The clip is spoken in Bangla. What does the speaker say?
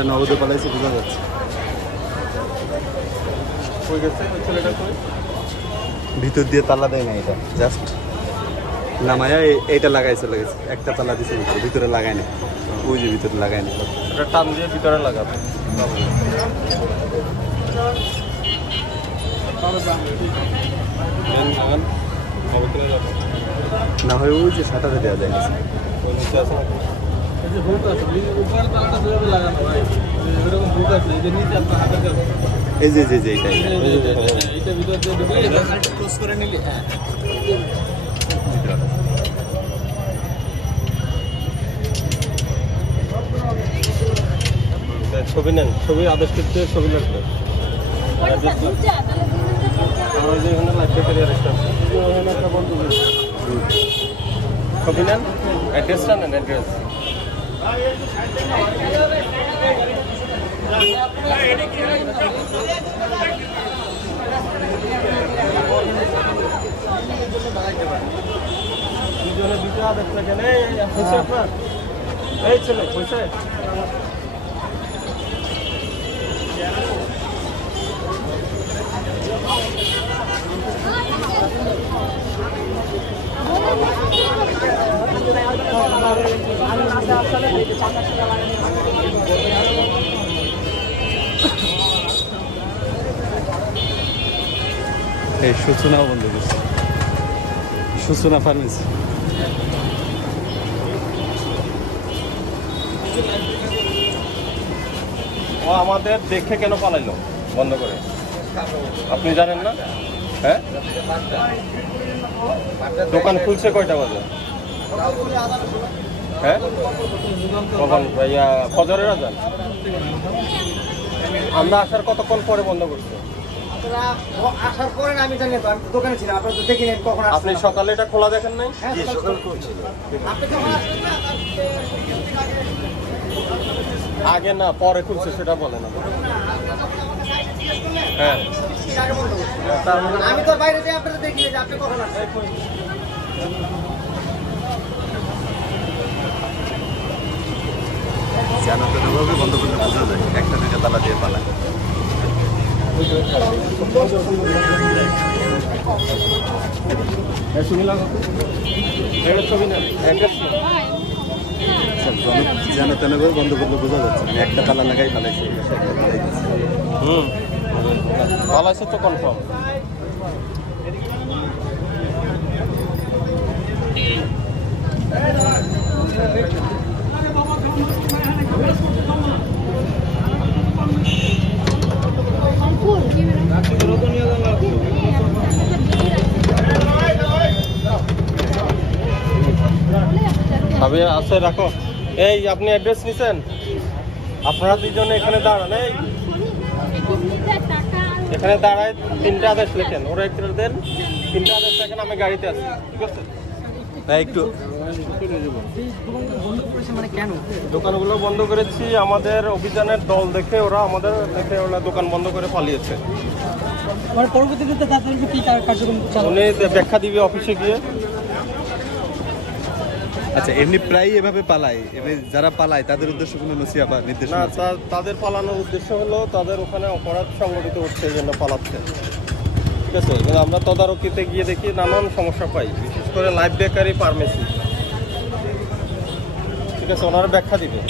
এটা নগদে পালাইছে বোঝা যাচ্ছে। ভিতর দিয়ে তালা দেয় না, এটা জাস্ট নামায়া এইটা লাগাই চলে গেছে। একটা তালা দিছে ভিতরে লাগায় না, ওই যে ভিতরে লাগায় না, এটা টান দিয়ে ভিতরে লাগাবে। না হয় ওই যে সাঁটারে দেওয়া যায় না। এই যে এইটাই ছবি নেন, ছবি আদেশ করতে ছবি লাগবে। ছবি নেন, অ্যাড্রেসটা নেন, অ্যাড্রেস। দুজনে দুটো আদেশ লাগেন। এই ছেলে পয়সা এই সূচনাও বন্ধ করছে, সূচনা ফার্মেসি। ও আমাদের দেখে কেন পালাইলো বন্ধ করে, আপনি জানেন না? হ্যাঁ, দোকান খুলছে কয়টা বাজে? হ্যাঁ, কখন ভাইয়া? ফজরের আজান। আমরা আসার কতক্ষণ পরে বন্ধ করছে? আসার পরে আমি জানি তো, আমি দোকানে ছিলাম, আপনার তো দেখিনি কখন। আপনি সকালে এটা খোলা দেখেন নাই? আগে না পরে খুলছে সেটা বলেন। হ্যাঁ, আমি তো বাইরে যাই, আপনারা দেখিনি যে আপনি কখন আসছেন। জানাতে বন্ধ করলে বোঝা যায়, একটা দুইটা তালা দিয়ে পালায়। জানাতে বন্ধ করলে বোঝা যাচ্ছে, একটা তালা লাগাই পালাইছে। পালাইছে তো কনফার্ম। ভাবি আছে, রাখো। এই আপনি অ্যাড্রেস নিছেন? আপনারা দুইজনে এখানে দাঁড়ান, এই এখানে দাঁড়ায় তিনটা আদেশ লেখেন, ওরা একটু দেন, তিনটা আদেশ লেখেন, আমি গাড়িতে আছি, ঠিক আছে? একটু দোকানগুলো বন্ধ করেছি আমাদের অভিযানের দল দেখে, ওরা আমাদের দেখে ওরা দোকান বন্ধ করে পালিয়েছে। পরবর্তীতে তাদেরকে কি কার্যক্রম উনি ব্যাখ্যা দিবে অফিসে গিয়ে। আচ্ছা, এমনি প্রায় এভাবে পালায়, যারা পালায় তাদের উদ্দেশ্য কোনো নসিহত বা নির্দেশ না, তাদের পালানোর উদ্দেশ্য হলো তাদের ওখানে অপরাধ সংগঠিত হচ্ছে, এই জন্য পালাচ্ছে, ঠিক আছে? কিন্তু আমরা তদারকিতে গিয়ে দেখি নানান সমস্যা পাই, বিশেষ করে লাইফ বেকারি ফার্মেসি, ঠিক আছে? ওনারা ব্যাখ্যা দিবে।